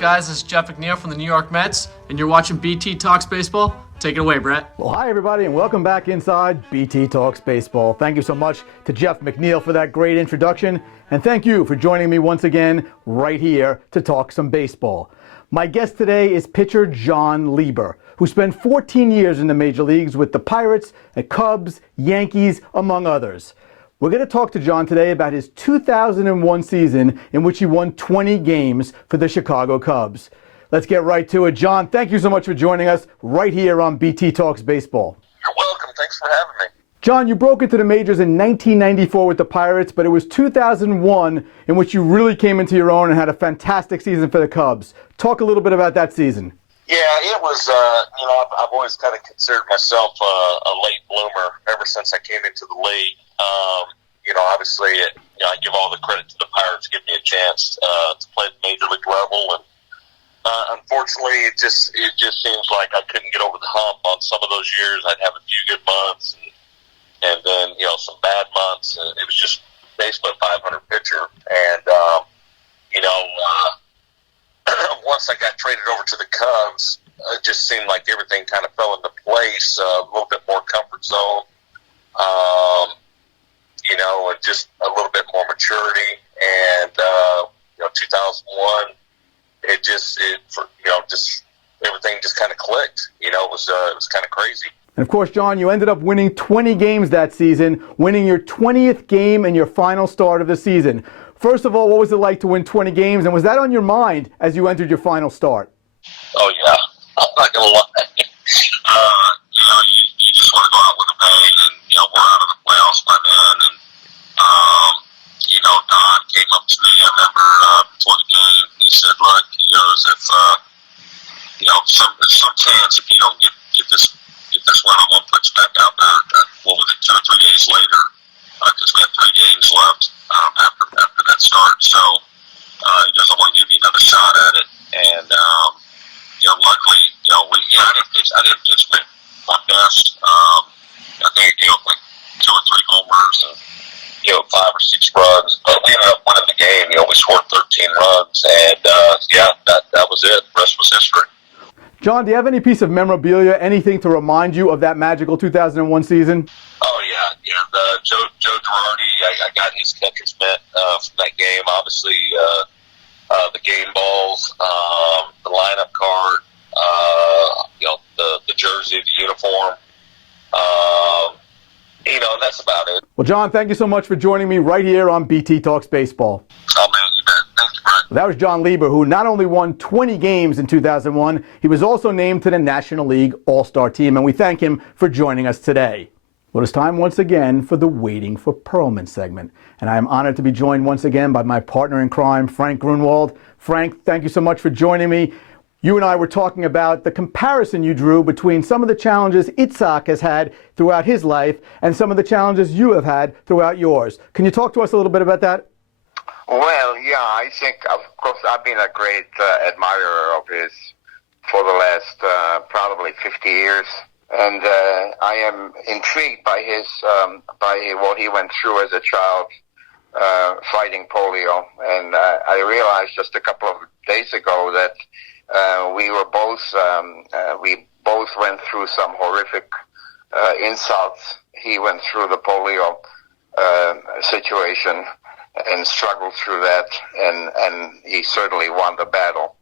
guys? This is Jeff McNeil from the New York Mets, and you're watching BT Talks Baseball. Take it away, Brett. Well, hi, everybody, and welcome back inside BT Talks Baseball. Thank you so much to Jeff McNeil for that great introduction, and thank you for joining me once again right here to talk some baseball. My guest today is pitcher Jon Lieber, who spent 14 years in the major leagues with the Pirates, the Cubs, Yankees, among others. We're going to talk to Jon today about his 2001 season in which he won 20 games for the Chicago Cubs. Let's get right to it. Jon, thank you so much for joining us right here on BT Talks Baseball. You're welcome. Thanks for having me. Jon, you broke into the majors in 1994 with the Pirates, but it was 2001 in which you really came into your own and had a fantastic season for the Cubs. Talk a little bit about that season. Yeah, it was, I've always kind of considered myself a late bloomer ever since I came into the league. Obviously, I give all the credit to the Pirates giving me a chance to play at the major league level. And unfortunately, it just seems like I couldn't get over the hump on some of those years. I'd have a few good months and then, some bad months. And it was just basically a 500 pitcher. And, once I got traded over to the Cubs, it just seemed like everything kind of fell into place, a little bit more comfort zone, and just a little bit more maturity. And, 2001, everything just kind of clicked. It was kind of crazy. And of course, Jon, you ended up winning 20 games that season, winning your 20th game and your final start of the season. First of all, what was it like to win 20 games, and was that on your mind as you entered your final start? Oh, yeah. I'm not going to lie. You just want to go out with a bang, and, we're out of the playoffs by then. And, Don came up to me, I remember, before the game. He said, look, if, there's some chance if you don't get this win, I'm going to put you back out there. What was it, 2 or 3 days later? Because we had 3 games left after that start. So he goes, I want to give you another shot at it. And, luckily, I didn't pitch my best. I think I gave up like 2 or 3 homers and, 5 or 6 runs. But we ended up winning the game. We scored 13 runs. And, that was it. The rest was history. Jon, do you have any piece of memorabilia, anything to remind you of that magical 2001 season? Oh, yeah. Joe Girardi, I got his catcher's mitt from that game. Obviously, the game balls, the lineup card, the jersey, the uniform. And that's about it. Well, Jon, thank you so much for joining me right here on BT Talks Baseball. Oh, man, you bet. Thank you, Brett. That was Jon Lieber, who not only won 20 games in 2001, he was also named to the National League All-Star team, and we thank him for joining us today. Well, it's time once again for the Waiting for Perlman segment, and I am honored to be joined once again by my partner in crime, Frank Grunwald. Frank, thank you so much for joining me. You and I were talking about the comparison you drew between some of the challenges Itzhak has had throughout his life and some of the challenges you have had throughout yours. Can you talk to us a little bit about that? Well, yeah, I think, of course, I've been a great admirer of his for the last probably 50 years. And I am intrigued by by what he went through as a child fighting polio. And I realized just a couple of days ago that we both went through some horrific insults. He went through the polio situation and struggled through that, and he certainly won the battle.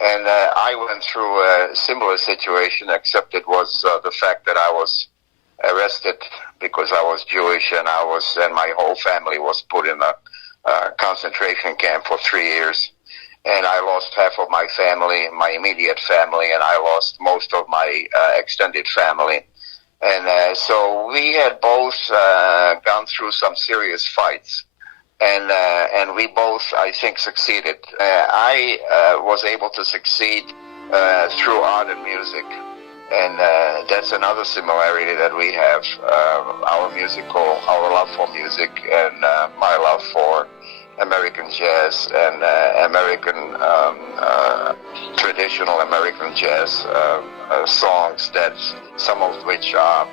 And I went through a similar situation, except it was the fact that I was arrested because I was Jewish, and my whole family was put in a concentration camp for 3 years. And I lost half of my family, my immediate family, and I lost most of my extended family. And so we had both gone through some serious fights. And we both, I think, succeeded. I was able to succeed through art and music, and that's another similarity that we have. Our love for music, and my love for American jazz and traditional American jazz songs, that some of which are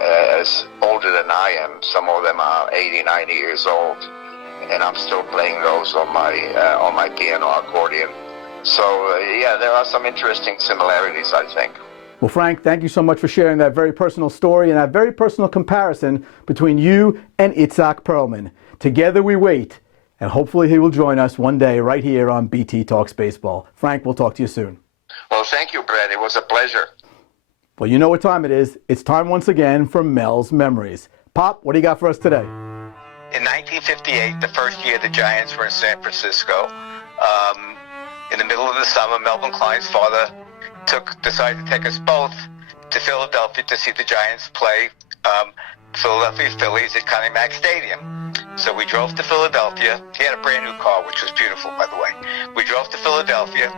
as older than I am. Some of them are 80, 90 years old. And I'm still playing those on my piano, accordion, So, yeah, there are some interesting similarities, I think. Well, Frank, thank you so much for sharing that very personal story and that very personal comparison between you and Itzhak Perlman. Together we wait, and hopefully he will join us one day right here on BT Talks Baseball. Frank, we'll talk to you soon. Well, thank you, Brett. It was a pleasure. Well, you know what time it is. It's time once again for Mel's Memories. Pop, what do you got for us today? In 1958, the first year the Giants were in San Francisco, in the middle of the summer, Melvin Klein's father decided to take us both to Philadelphia to see the Giants play Philadelphia Phillies at Connie Mack Stadium. So we drove to Philadelphia. He had a brand new car, which was beautiful, by the way. We drove to Philadelphia,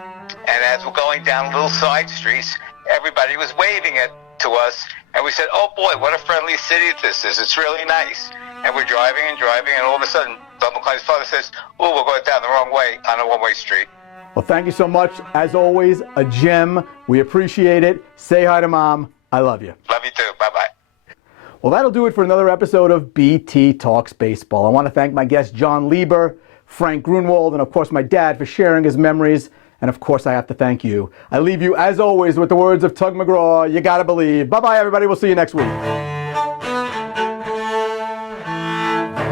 and as we're going down little side streets, everybody was waving to us, and we said, "Oh boy, what a friendly city this is. It's really nice." And we're driving, and all of a sudden, Melvin Klein's father says, "Oh, we're going down the wrong way on a one-way street." Well, thank you so much. As always, a gem. We appreciate it. Say hi to Mom. I love you. Love you too. Bye-bye. Well, that'll do it for another episode of BT Talks Baseball. I want to thank my guests Jon Lieber, Frank Grunwald, and of course my dad for sharing his memories. And of course I have to thank you. I leave you as always with the words of Tug McGraw, you gotta believe. Bye-bye everybody, we'll see you next week.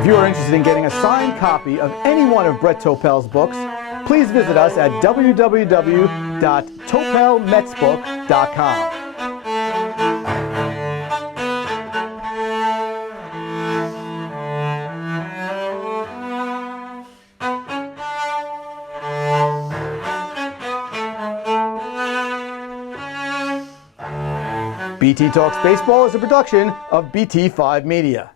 If you are interested in getting a signed copy of any one of Brett Topel's books, please visit us at www.topelmetsbook.com. BT Talks Baseball is a production of BT5 Media.